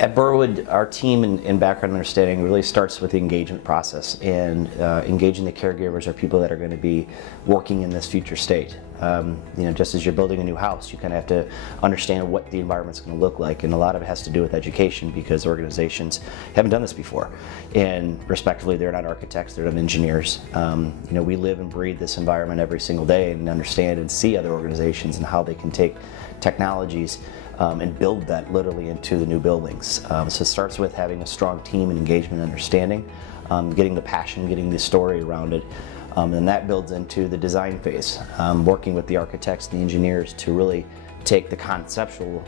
At Burwood, our team in background understanding really starts with the engagement process, and engaging the caregivers or people that are going to be working in this future state. Just as you're building a new house, you kind of have to understand what the environment's going to look like, and a lot of it has to do with education because organizations haven't done this before. And respectively, they're not architects, they're not engineers. We live and breathe this environment every single day and understand and see other organizations and how they can take technologies and build that literally into the new buildings. So it starts with having a strong team and engagement and understanding, getting the passion, getting the story around it, and that builds into the design phase, working with the architects and the engineers to really take the conceptual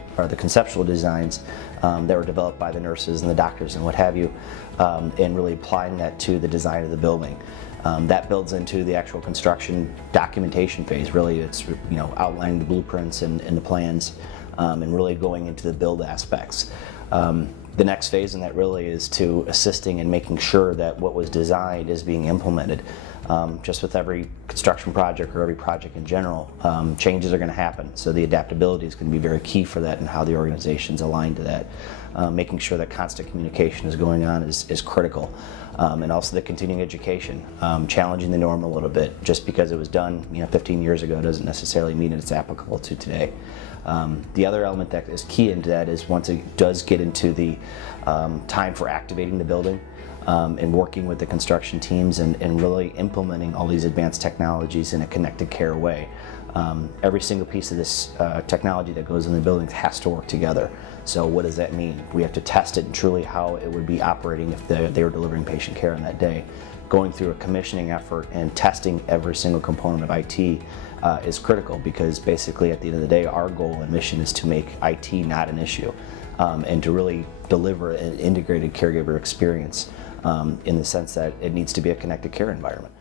designs that were developed by the nurses and the doctors and what have you, and really applying that to the design of the building. That builds into the actual construction documentation phase. Really, it's outlining the blueprints and the plans, and really going into the build aspects. The next phase in that really is to assisting and making sure that what was designed is being implemented. Just with every construction project or every project in general, changes are going to happen. So the adaptability is going to be very key for that and how the organization's aligned to that. Making sure that constant communication is going on is critical. And also the continuing education, challenging the norm a little bit. Just because it was done 15 years ago doesn't necessarily mean it's applicable to today. The other element that is key into that is once it does get into the time for activating the building, and working with the construction teams and really implementing all these advanced technologies in a connected care way. Every single piece of this technology that goes in the building has to work together. So what does that mean? We have to test it and truly how it would be operating if they were delivering patient care on that day. Going through a commissioning effort and testing every single component of IT is critical, because basically at the end of the day our goal and mission is to make IT not an issue, and to really deliver an integrated caregiver experience in the sense that it needs to be a connected care environment.